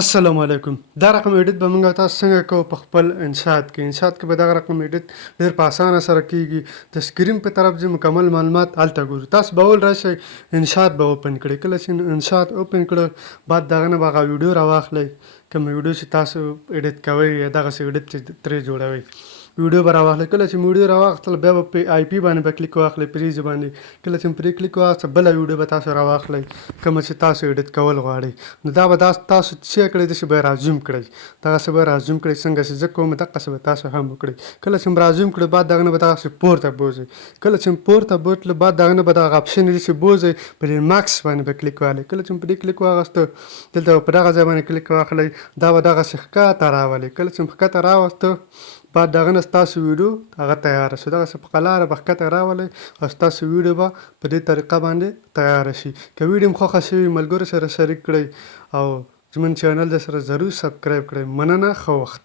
السلام علیکم. دا رقم ایډیټ به موږ تاسو څنګه کوو په خپل انشاط کې. انشاط کې به دغه رقم ایډیټ ډېر په اسانه سره کیږي. د سکرین په طرف ځي مکمل معلومات هلته ګورو. تاسو به اول راشئ انشاط به اوپن کړئ. کله چې انشاط اوپن کړه بعد دغه نه به هغه ویډیو راواخلئ، کوم ویډیو چې تاسو ایډیټ کوئ یا دغسې ایډیټ چې ترې جوړوئ ویډیو به راواخلئ. کله چې ویډیو راواخیستل بیا به په آی پي باندې به کلیک واخلئ، پریز باندې. کله چې پرې کلیک واخیسته بله ویډیو به تاسو راواخلئ کومه چې تاسو ایډیټ کول غواړئ. نو دا به تاسو څه کړئ داسې به یې رازوم کړئ. دغسې به یې رازوم کړئ څنګه چې زه کوم دقسې به تاسو هم وکړئ. کله چې مو رازوم کړئ بعد دغه نه به دغسې پورته بوځئ. کله چې پورته بوتلو بعد دغه نه به دغه اپشن داسې بوځئ په دې ماکس باندې به کلیک والئ. کله چې په دې کلیک واخیسته دلته به په دغه ځای باندې کلیک واخلئ. دا به دغسې ښکته راولئ. کله چې مو ښکته راوسته بعد دغه نه ستاسو ویډیو هغه تیاره شو. دغسې په قلاره به ښکته راولئ او ستاسو ویډیو به په دې طریقه باندې تیاره شي. که ویډیو مو خوښه شوي ملګرو سره شریک کړئ او زموږ چینل د سره ضرور سبسکرایب کړئ. مننه، ښه وخت.